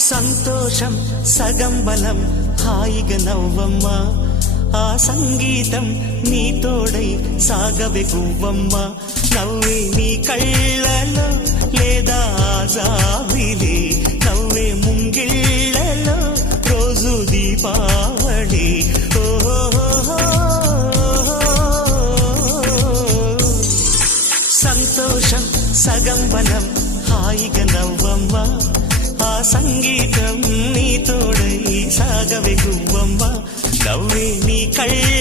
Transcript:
సంతోషం సగం బలం హాయిగా నవ్వమ్మ ఆ సంగీతం నీ తోడై సాగవే గువ్వమ్మ నవ్వే నీ కళ్ళలో లేదా జాబిలి నవ్వే ముంగిళ్ళలో రోజు దీపావళి సంతోషం సగం బలం హాయిగా నవ్వమ్మ ఆ సంగీతం నీ తోడై సాగవే గువ్వమ్మ నవ్వే నీ కళ్ళ